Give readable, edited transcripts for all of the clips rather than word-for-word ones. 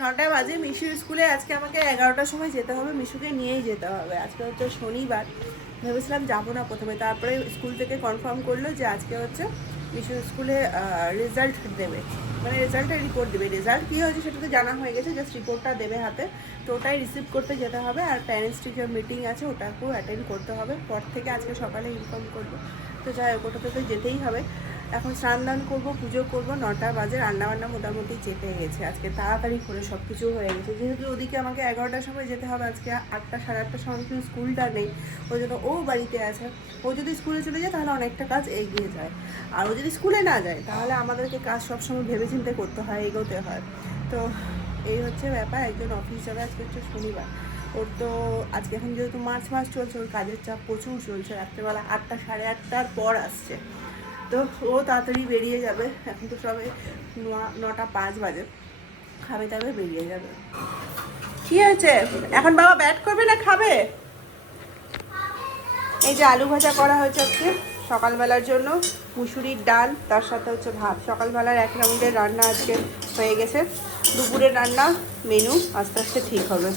9টা বাজে। মিশুর স্কুলে আজকে আমাকে 11টার সময় যেতে হবে, মিশুকে নিয়েই যেতে হবে। আজকে হচ্ছে শনিবার, ভেবেছিলাম যাবো না প্রথমে, তারপরে স্কুল থেকে কনফার্ম করলো যে আজকে হচ্ছে মিশুর স্কুলে রেজাল্ট দেবে, মানে রেজাল্টের রিপোর্ট দেবে। রেজাল্ট কী হয়েছে সেটা তো জানা হয়ে গেছে, জাস্ট রিপোর্টটা দেবে হাতে। তো ওটাই রিসিভ করতে যেতে হবে, আর প্যারেন্টস টিচার মিটিং আছে, ওটাকেও অ্যাটেন্ড করতে হবে। পর থেকে আজকে সকালে ইনফর্ম করবো। তো যাই হোক, ওটাতে তো যেতেই হবে। এখন স্নান দান করবো, পুজো করবো, 9টা বাজে। রান্নাবান্না মোটামুটি চেপে গেছে, আজকে তাড়াতাড়ি করে সব কিছু হয়ে গেছে। যেহেতু ওদিকে আমাকে 11টার সময় যেতে হবে, আজকে 8টা সাড়ে 8টার সময় কিন্তু স্কুলটা নেই, ওই জন্য ও বাড়িতে আছে। ও যদি স্কুলে চলে যায় তাহলে অনেকটা কাজ এগিয়ে যায়, আর ও যদি স্কুলে না যায় তাহলে আমাদেরকে কাজ সবসময় ভেবেচিন্তে করতে হয়, এগোতে হয়। তো এই হচ্ছে ব্যাপার। একজন অফিস যাবে, আজকে হচ্ছে শনিবার। ওর তো আজকে এখন যেহেতু মার্চ মাস চলছে, ওর কাজের চাপ প্রচুর চলছে। রাত্রেবেলা 8টা সাড়ে 8টার পর আসছে, তো ও তাড়াতাড়ি বেরিয়ে যাবে। এখন তো সবে 9টা 5 বাজে, খাবে দাবে বেরিয়ে যাবে। কি হয়েছে এখন, বাবা ব্যাট করবে না খাবে? এই যে আলু ভাজা করা হয়েছে আজকে সকালবেলার জন্য, মুসুরির ডাল, তার সাথে হচ্ছে ভাত। সকালবেলার এক রাউন্ডের রান্না আজকে হয়ে গেছে। দুপুরের রান্না মেনু আস্তে আস্তে ঠিক হবে।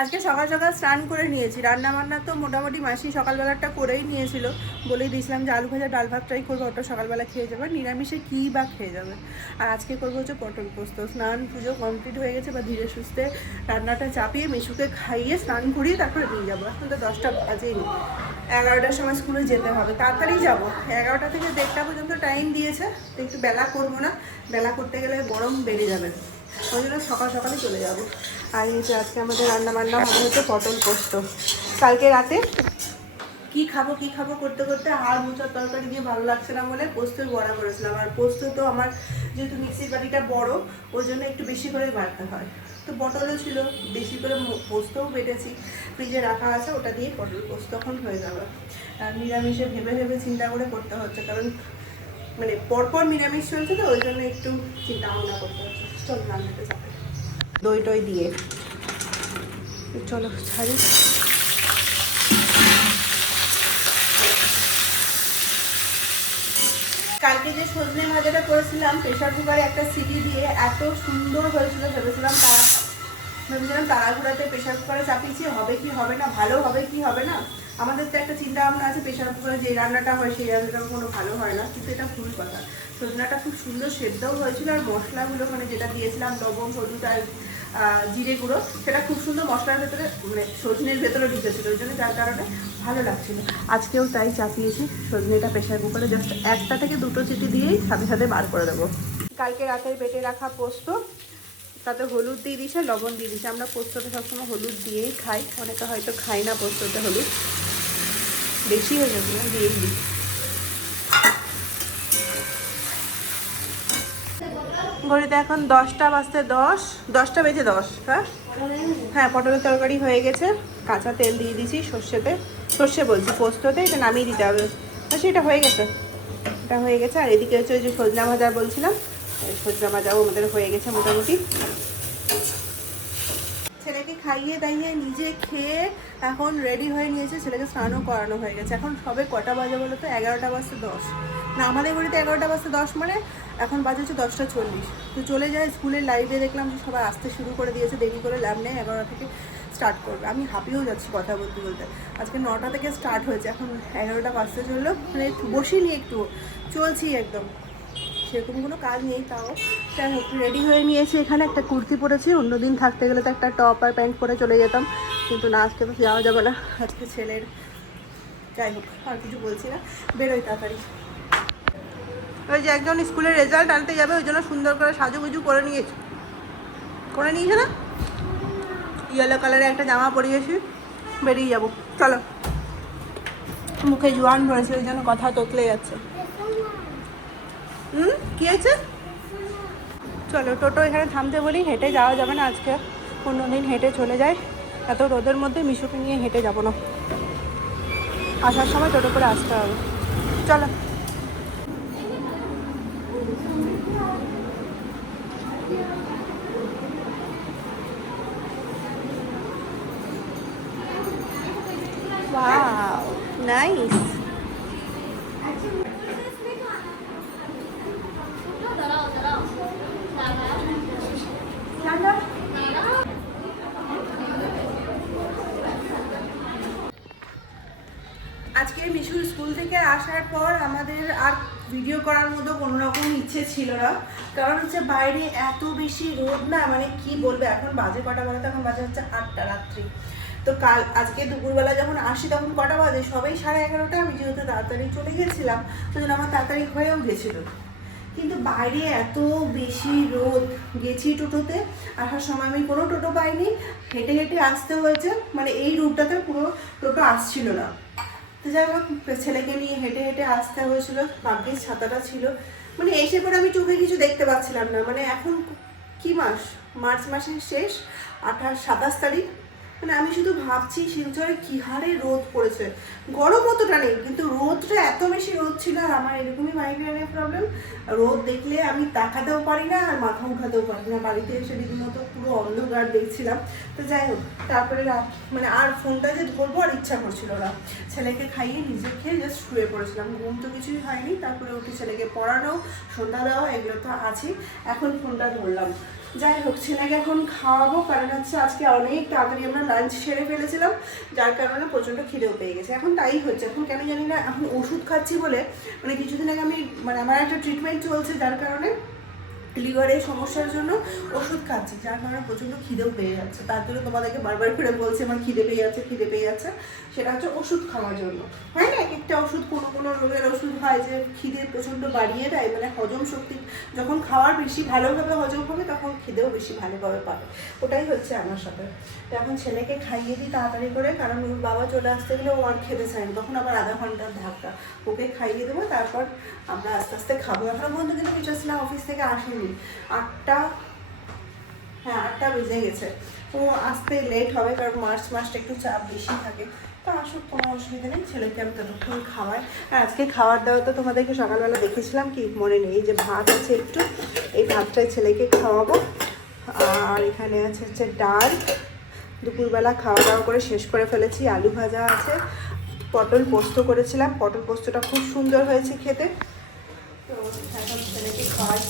আজকে সকাল সকাল স্নান করে নিয়েছি। রান্না বান্না তো মোটামুটি মাসি সকালবেলাটা করেই নিয়েছিল, বলেই দিয়েছিলাম যে আলু ভাজা ডাল ভাত ট্রাই করবো, ওটা সকালবেলা খেয়ে যাবে। নিরামিষে কী বা খেয়ে যাবে। আর আজকে করবো হচ্ছে পটল পোস্ত। স্নান পুজো কমপ্লিট হয়ে গেছে, বা ধীরে সুস্থে রান্নাটা চাপিয়ে মিশুকে খাইয়ে স্নান করিয়ে তারপরে নিয়ে যাবো। এখন তো 10টা বাজেনি, 11টার সময় স্কুলে যেতে হবে, তাড়াতাড়ি যাবো। 11টা থেকে 1:30 পর্যন্ত টাইম দিয়েছে, তো একটু বেলা করবো না, বেলা করতে গেলে গরম বেড়ে যাবে, ওই জন্য সকাল সকালে চলে যাবো। আর নিচে আজকে আমাদের রান্না বান্না হবে হচ্ছে পটল পোস্ত। কালকে রাতে কি খাবো করতে করতে আর মোচার তরকারি দিয়ে ভালো লাগছে না বলে পোস্তই বড়া করেছিলাম। আর পোস্ত তো আমার যেহেতু মিক্সির বাটিটা বড়, ওই জন্য একটু বেশি করে বাড়তে হয়। তো পটলও ছিল, বেশি করে পোস্তও বেটেছি, ফ্রিজে রাখা আছে, ওটা দিয়ে পটল পোস্ত এখন হয়ে যাবে। আর নিরামিষে ভেবে ভেবে চিন্তা করে করতে হচ্ছে, কারণ মানে পরপর নিরামিষ চলছে, তো ওই জন্য একটু চিন্তা ভাবনা করতে হচ্ছে। চল রান্নাতে যাবে দই টই দিয়ে। চলো ছাড়ি। কালকে যে সজনে ভাজাটা করেছিলাম প্রেশার কুকারে একটা সিটি দিয়ে, এত সুন্দর হয়েছিল। ভেবেছিলাম তাড়াহুড়াতে প্রেশার কুকারে চাপিয়েছি, হবে কি হবে না, ভালো হবে কি হবে না। আমাদের তো একটা চিন্তা ভাবনা আছে প্রেশার কুকারে যে রান্নাটা হয় সেই রান্নাটা কোনো ভালো হয় না, কিন্তু এটা ভুল কথা। সজনাটা খুব সুন্দর সেদ্ধও হয়েছিল, আর মশলাগুলো মানে যেটা দিয়েছিলাম লবণ হলুদ আর জিরে গুঁড়ো, সেটা খুব সুন্দর মশলার ভেতরে মানে সজনের ভেতরে ঢুকেছিল, ওই জন্য যার কারণে ভালো লাগছিল। আজকেও তাই চাপিয়েছি সজনেটা প্রেশার কুকারে, জাস্ট 1টা থেকে 2টো সিটি দিয়েই সাথে সাথে বার করে দেবো। কালকে রাতের বেটে রাখা পোস্ত, তাতে হলুদ দিয়ে দিয়েছে, লবণ দিয়ে দিয়েছে। আমরা পোস্ততে সবসময় হলুদ দিয়েই খাই, অনেকে হয়তো খাই না পোস্ততে হলুদ, বেশি হয়ে যাবে না, দিয়েই দিই। ঘড়িতে এখন 10টা বাজতে 10 বেজে 10। হ্যাঁ হ্যাঁ, পটলের তরকারি হয়ে গেছে, কাঁচা তেল দিয়ে দিয়েছি সর্ষেতে, সর্ষে বলছি পোস্ততে, এটা নামিয়ে দিতে হবে। সেটা হয়ে গেছে, এটা হয়ে গেছে। আর এদিকে হচ্ছে ওই যে সজনা ভাজা বলছিলাম, সজনা ভাজাও আমাদের হয়ে গেছে মোটামুটি। ছেলেকে খাইয়ে দাইয়ে নিজে খেয়ে এখন রেডি হয়ে নিয়েছে, ছেলেকে স্নানও করানো হয়ে গেছে। এখন সবে কটা বাজে বলো তো? 11টা বাজতে 10 না, আমাদের বাড়িতে 11টা বাজতে 10, মানে এখন বাজে হচ্ছে 10টা 40। তো চলে যায় স্কুলের লাইভে, দেখলাম যে সবাই আসতে শুরু করে দিয়েছে, দেরি করে লাভ নেই, 11টা থেকে স্টার্ট করবে। আমি হাঁপিয়েও যাচ্ছি কথা বলতে বলতে, আজকে 9টা থেকে স্টার্ট হয়েছে, এখন 11টা বাজতে চললো, মানে বসিনি একটু, চলছি একদম, সেরকম কোনো কাজ নেই। তাও যাই হোক রেডি হয়ে নিয়েছি। এখানে একটা কুর্তি পরেছি, অন্যদিন থাকতে গেলে তো একটা টপ আর প্যান্ট পরে চলে যেতাম, কিন্তু না, আজকে তো যাওয়া যাবে না, আজকে ছেলের। যাই হোক আর কিছু বলছি না, বেরোই তাড়াতাড়ি। ওই যে একজন স্কুলের রেজাল্ট আনতে যাবে, ওই জন্য সুন্দর করে সাজুগুজু করে নিয়েছে না, ইয়েলো কালারের একটা জামা পরিয়েছি, বেরিয়ে যাবো। চলো, মুখে জোয়ান ধরেছে, ওই জন্য কথা তোতলে যাচ্ছে। কী হয়েছে? চলো, টোটো এখানে থামতে বলি, হেঁটে যাওয়া যাবে না আজকে, অন্যদিন হেঁটে চলে যায়। এত রোদের মধ্যে মিশুকে নিয়ে হেঁটে যাবো না, আসার সময় টোটো করে আসতে হবে। চলো। Wow, nice. আজকে মিশুর স্কুল থেকে আসার পর আমাদের আর ভিডিও করার মতো কোনো রকম ইচ্ছে ছিল না, কারণ হচ্ছে বাইরে এত বেশি রোদ না, মানে কি বলবে। এখন বাজে কটা বলো তো, এখন বাজে হচ্ছে 8টা রাত্রি। তো আজকে দুপুরবেলা যখন আসি তখন কটা বাজে, সবাই 11:30। আমি যেহেতু তাড়াতাড়ি চলে গেছিলাম, ওই জন্য আমার তাড়াতাড়ি হয়েও গেছিলো। কিন্তু বাইরে এত বেশি রোদ, গেছি টোটোতে, আসার সময় আমি কোনো টোটো পাইনি, হেঁটে হেঁটে আসতে হয়েছে, মানে এই রুটটাতে পুরো টোটো আসছিল না। তো যাই হোক, ছেলেকে নিয়ে হেঁটে হেঁটে আসতে হয়েছিল, ভাগ্যিস ছাতাটা ছিল। মানে এসে পরে আমি চোখে কিছু দেখতে পাচ্ছিলাম না। মানে এখন কি মাস, মার্চ মাসের শেষ, 27 তারিখ। মানে আমি শুধু ভাবছি শিলচরে কী হারে রোদ পড়েছে। গরম অতটা নেই, কিন্তু রোদটা এত বেশি রোদ ছিল। আর আমার এরকমই মাইগ্রেনের প্রবলেম, রোদ দেখলে আমি তাকাতেও পারি না আর মাথা উঠাতেও পারি না। বাড়িতে এসে রীতিমতো পুরো অন্ধকার দেখছিলাম। তো যাই হোক, তারপরে মানে আর ফোনটা যে ধরবো আর ইচ্ছা করছিল না। ছেলেকে খাইয়ে নিজে খেয়ে জাস্ট শুয়ে পড়েছিলাম, ঘুম তো কিছুই হয়নি। তারপরে উঠে ছেলেকে পড়ানো, সন্ধ্যা দেওয়া, এগুলো তো আছেই। এখন ফোনটা ধরলাম। যাই হোক, ছেলেকে এখন খাওয়াবো, কারণ হচ্ছে আজকে অনেক তাড়াতাড়ি আমরা লাঞ্চ সেরে ফেলেছিলাম, যার কারণে প্রচণ্ড খিদেও পেয়ে গেছে। এখন তাই হচ্ছে, এখন কেন জানি না, এখন ওষুধ খাচ্ছি বলে, মানে কিছুদিন আগে মানে আমার একটা ট্রিটমেন্ট চলছে, যার কারণে লিভারের সমস্যার জন্য ওষুধ খাচ্ছি, যার কারণে প্রচণ্ড খিদেও পেয়ে যাচ্ছে। তার জন্য তোমাদেরকে বারবার করে বলছি আমার খিদে পেয়ে যাচ্ছে, খিদে পেয়ে যাচ্ছে। সেটা হচ্ছে ওষুধ খাওয়ার জন্য, হয় না? এক একটা ওষুধ, কোনো কোনো রোগের ওষুধ হয় যে খিদে প্রচণ্ড বাড়িয়ে দেয়, মানে হজম শক্তি যখন খাওয়ার বেশি ভালোভাবে হজম হবে তখন খিদেও বেশি ভালোভাবে পাবে। ওটাই হচ্ছে আমার সাথে। তো এখন ছেলেকে খাইয়ে দিই তাড়াতাড়ি করে, কারণ ওর বাবা চলে আসতে গেলে ও আর খেতে চায় না, তখন আবার আধা ঘন্টার ধাক্কা। ওকে খাইয়ে দেবো, তারপর আমরা আস্তে আস্তে খাবো। এখনো পর্যন্ত কিন্তু কিছু না, অফিস থেকে আসেনি। 8টা বেজে গেছে। তো আসতে লেট হবে, কারণ মার্চ মাসটা একটু চাপ বেশি থাকে। তো আসুক, কোনো অসুবিধা নেই, ছেলেকে আমি ততক্ষণ খাওয়াই। আর আজকে খাওয়ার দাওয়া তো তোমাদেরকে সকালবেলা দেখেছিলাম, কি মনে নেই? এই যে ভাত আছে একটু, এই ভাতটাই ছেলেকে খাওয়াবো। আর এখানে আছে হচ্ছে ডাল, দুপুরবেলা খাওয়া দাওয়া করে শেষ করে ফেলেছি। আলু ভাজা আছে, পটল পোস্ত করেছিলাম, পটল পোস্তটা খুব সুন্দর হয়েছে খেতে। তো এখন ছেলেকে খাওয়াই।